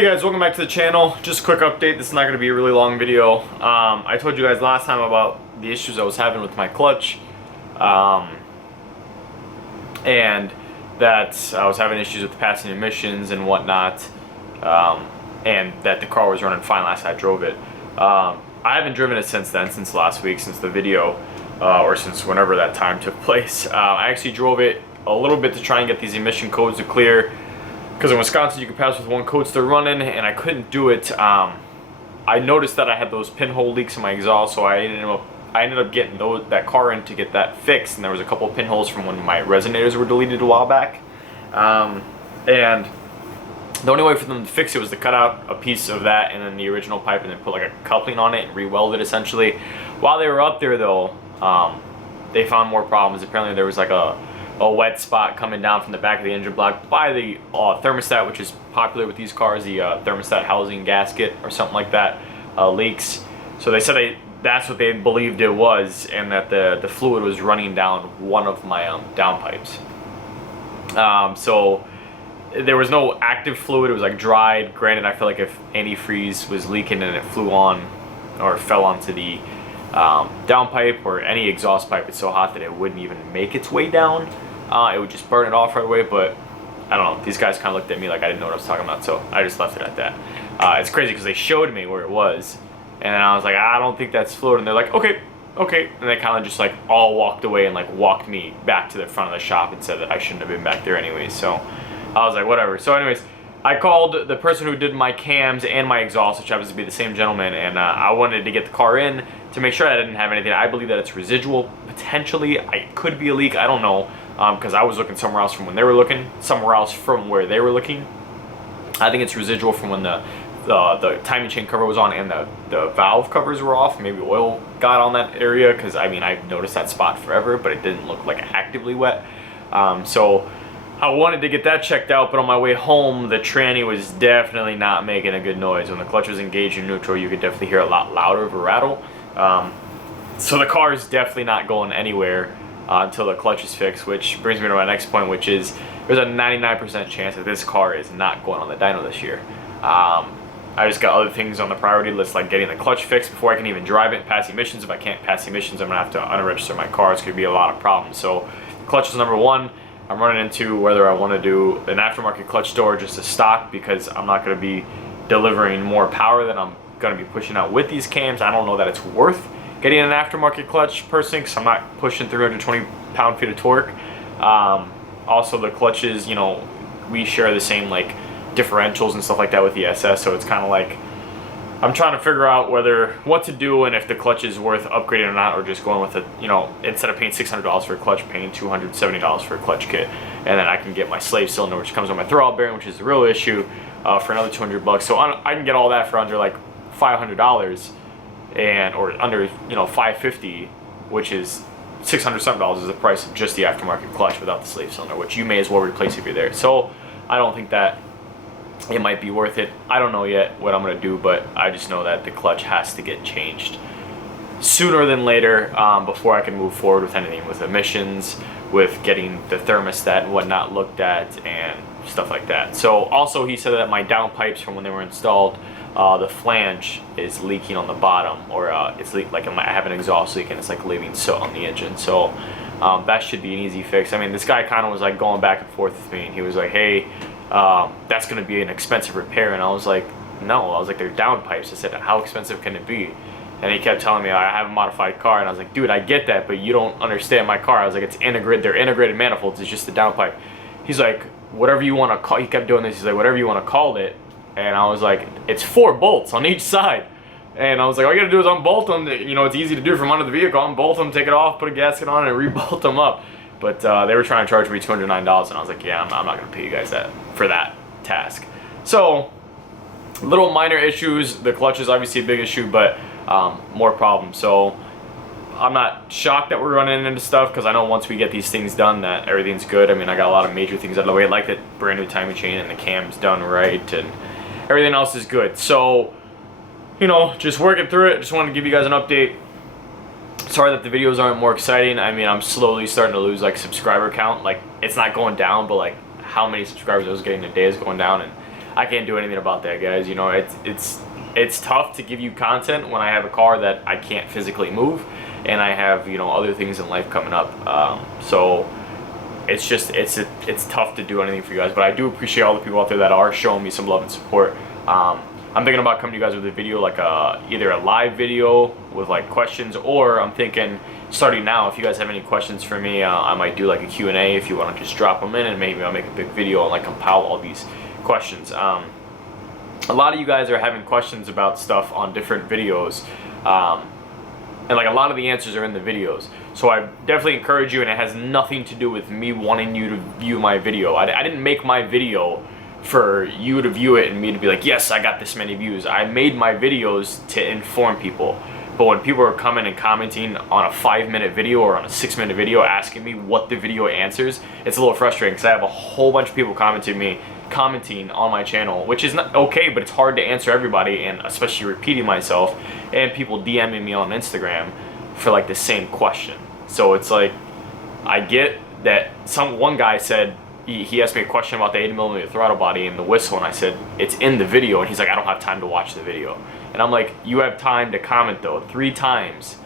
Hey guys, welcome back to the channel. Just a quick update. This is not going to be a really long video. I told you guys last time about the issues I was having with my clutch, and that I was having issues with passing emissions and whatnot, and that the car was running fine last I drove it. I haven't driven it since then, since last week, since the video, or since whenever that time took place. I actually drove it a little bit to try and get these emission codes to clear. Because in Wisconsin you can pass with one code still running, and I couldn't do it. I noticed that I had those pinhole leaks in my exhaust, so I ended up getting that car in to get that fixed, and there was a couple of pinholes from when my resonators were deleted a while back. And the only way for them to fix it was to cut out a piece of that and then the original pipe and then put like a coupling on it and re-weld it essentially. While they were up there though, they found more problems. Apparently there was like a wet spot coming down from the back of the engine block by the thermostat, which is popular with these cars, the thermostat housing gasket or something like that leaks. So they said that's what they believed it was, and that the fluid was running down one of my downpipes. So there was no active fluid, it was like dried. Granted, I feel like if antifreeze was leaking and it flew on or fell onto the downpipe or any exhaust pipe, it's so hot that it wouldn't even make its way down. It would just burn it off right away. But I don't know, these guys kind of looked at me like I didn't know what I was talking about, so I just left it at that. It's crazy because they showed me where it was, and then I was like, I don't think that's fluid, and they're like, okay, and they kind of just like all walked away and like walked me back to the front of the shop and said that I shouldn't have been back there anyways. So I was like, whatever. So anyways, I called the person who did my cams and my exhaust, which happens to be the same gentleman, and I wanted to get the car in to make sure I didn't have anything. I believe that it's residual, potentially. It could be a leak, I don't know, because I was looking somewhere else from when they were looking, somewhere else from where they were looking. I think it's residual from when the timing chain cover was on and the valve covers were off. Maybe oil got on that area, because I mean, I've noticed that spot forever, but it didn't look like actively wet. So I wanted to get that checked out, but on my way home, the tranny was definitely not making a good noise. When the clutch was engaged in neutral, you could definitely hear a lot louder of a rattle. So the car is definitely not going anywhere until the clutch is fixed, which brings me to my next point, which is there's a 99% chance that this car is not going on the dyno this year. I just got other things on the priority list, like getting the clutch fixed before I can even drive it and pass emissions. If I can't pass emissions, I'm gonna have to unregister my car. It's gonna be a lot of problems. So clutch is number one. I'm running into whether I want to do an aftermarket clutch store or just a stock, because I'm not going to be delivering more power than I'm going to be pushing out with these cams. I don't know that it's worth getting an aftermarket clutch personally, because I'm not pushing 320 pound-feet of torque. Also, the clutches, you know, we share the same like differentials and stuff like that with the SS, so it's kind of like I'm trying to figure out what to do and if the clutch is worth upgrading or not, or just going with it, you know, instead of paying $600 for a clutch, paying $270 for a clutch kit, and then I can get my slave cylinder, which comes with my throwout bearing, which is the real issue, for another $200. So I can get all that for under like $500, or under, you know, $550, which is $600 something is the price of just the aftermarket clutch without the slave cylinder, which you may as well replace if you're there. So I don't think that it might be worth it. I don't know yet what I'm going to do, but I just know that the clutch has to get changed sooner than later, before I can move forward with anything with emissions, with getting the thermostat and whatnot looked at and stuff like that. So also he said that my downpipes from when they were installed, the flange is leaking on the bottom, or it's like I have an exhaust leak and it's like leaving soot on the engine. So that should be an easy fix. I mean, this guy kind of was like going back and forth with me, and he was like, hey, that's going to be an expensive repair. And I was like, no. I was like, they're downpipes. I said, how expensive can it be? And he kept telling me, I have a modified car. And I was like, dude, I get that, but you don't understand my car. I was like, it's integrated. They're integrated manifolds. It's just a downpipe. He's like, whatever you want to call. He kept doing this. He's like, whatever you want to call it. And I was like, it's 4 bolts on each side. And I was like, all you got to do is unbolt them. You know, it's easy to do from under the vehicle. Unbolt them, take it off, put a gasket on it, and rebolt them up. But they were trying to charge me $209, and I was like, yeah, I'm not going to pay you guys that for that task. So, little minor issues. The clutch is obviously a big issue, but more problems. So, I'm not shocked that we're running into stuff, because I know once we get these things done that everything's good. I mean, I got a lot of major things out of the way, like that brand new timing chain and the cam's done right, and everything else is good. So, you know, just working through it. Just wanted to give you guys an update. Sorry that the videos aren't more exciting. I mean, I'm slowly starting to lose like subscriber count. Like, it's not going down, but like how many subscribers I was getting a day is going down, and I can't do anything about that, guys. You know, it's tough to give you content when I have a car that I can't physically move, and I have, you know, other things in life coming up. So it's just it's tough to do anything for you guys. But I do appreciate all the people out there that are showing me some love and support. I'm thinking about coming to you guys with a video, like either a live video with like questions, or I'm thinking starting now, if you guys have any questions for me, I might do like a Q&A if you want to just drop them in, and maybe I'll make a big video and like compile all these questions. A lot of you guys are having questions about stuff on different videos, and like a lot of the answers are in the videos. So I definitely encourage you, and it has nothing to do with me wanting you to view my video. I didn't make my video for you to view it and me to be like, yes, I got this many views. I made my videos to inform people. But when people are coming and commenting on a 5-minute video or on a 6-minute video asking me what the video answers, it's a little frustrating because I have a whole bunch of people commenting on my channel, which is not okay, but it's hard to answer everybody, and especially repeating myself, and people DMing me on Instagram for like the same question. So it's like, I get that one guy said, he asked me a question about the 80mm throttle body and the whistle, and I said, it's in the video, and he's like, I don't have time to watch the video. And I'm like, you have time to comment though, 3 times,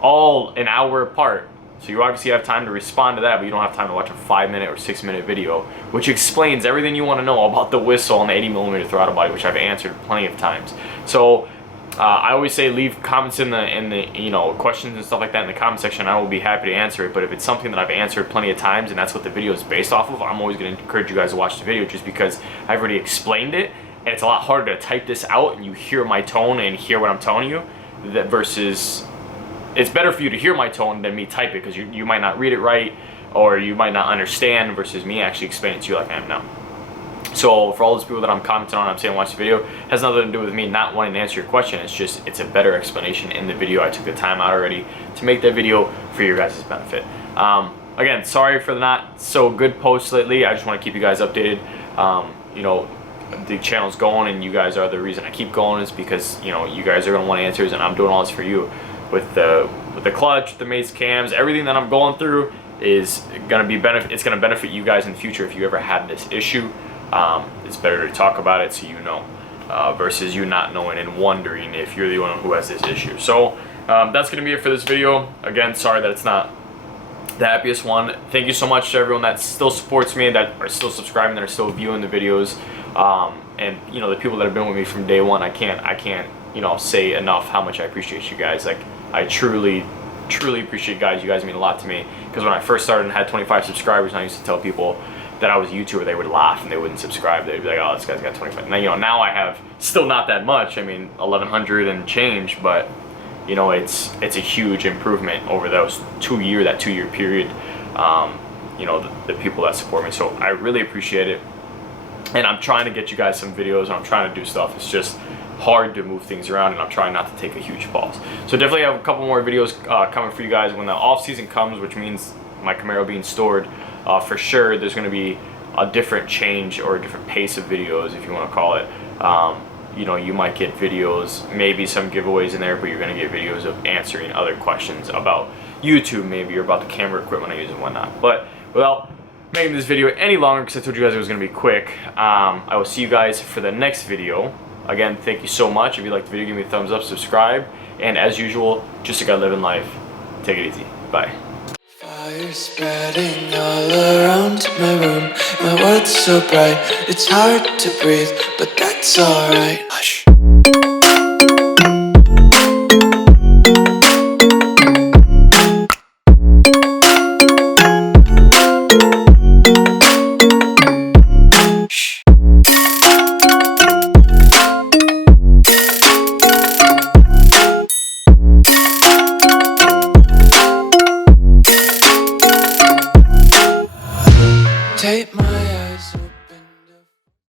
all an hour apart. So you obviously have time to respond to that, but you don't have time to watch a 5-minute or 6-minute video, which explains everything you want to know about the whistle and the 80mm throttle body, which I've answered plenty of times. So I always say leave comments in the you know, questions and stuff like that in the comment section. I will be happy to answer it. But if it's something that I've answered plenty of times and that's what the video is based off of, I'm always going to encourage you guys to watch the video, just because I've already explained it, and it's a lot harder to type this out and you hear my tone and hear what I'm telling you, that versus it's better for you to hear my tone than me type it, because you might not read it right, or you might not understand, versus me actually explaining it to you like I am now. So for all those people that I'm commenting on, I'm saying watch the video, it has nothing to do with me not wanting to answer your question. It's just, it's a better explanation in the video. I took the time out already to make that video for your guys' benefit. Again, sorry for the not so good posts lately. I just want to keep you guys updated. You know, the channel's going, and you guys are the reason I keep going, is because, you know, you guys are going to want answers, and I'm doing all this for you. With the clutch, the mace cams, everything that I'm going through is going to be it's going to benefit you guys in the future if you ever have this issue. It's better to talk about it so you know, versus you not knowing and wondering if you're the one who has this issue. So that's going to be it for this video. Again, sorry that it's not the happiest one. Thank you so much to everyone that still supports me, that are still subscribing, that are still viewing the videos, and you know, the people that have been with me from day one. I can't you know, say enough how much I appreciate you guys. Like, I truly appreciate you guys. You guys mean a lot to me, because when I first started and had 25 subscribers, and I used to tell people that I was a YouTuber, they would laugh and they wouldn't subscribe. They'd be like, oh, this guy's got 25. Now, you know, now I have still not that much. I mean, 1,100 and change, but you know, it's a huge improvement over that 2-year period. You know, the people that support me. So I really appreciate it. And I'm trying to get you guys some videos, and I'm trying to do stuff. It's just hard to move things around, and I'm trying not to take a huge pause. So definitely have a couple more videos coming for you guys when the off season comes, which means my Camaro being stored. For sure, there's going to be a different change, or a different pace of videos, if you want to call it. You know, you might get videos, maybe some giveaways in there, but you're going to get videos of answering other questions about YouTube, maybe, or about the camera equipment I use and whatnot. But without making this video any longer, because I told you guys it was going to be quick, I will see you guys for the next video. Again, thank you so much. If you liked the video, give me a thumbs up, subscribe, and as usual, just a guy living life. Take it easy. Bye. Fire spreading all around my room. My world's so bright, it's hard to breathe, but that's alright. Hush.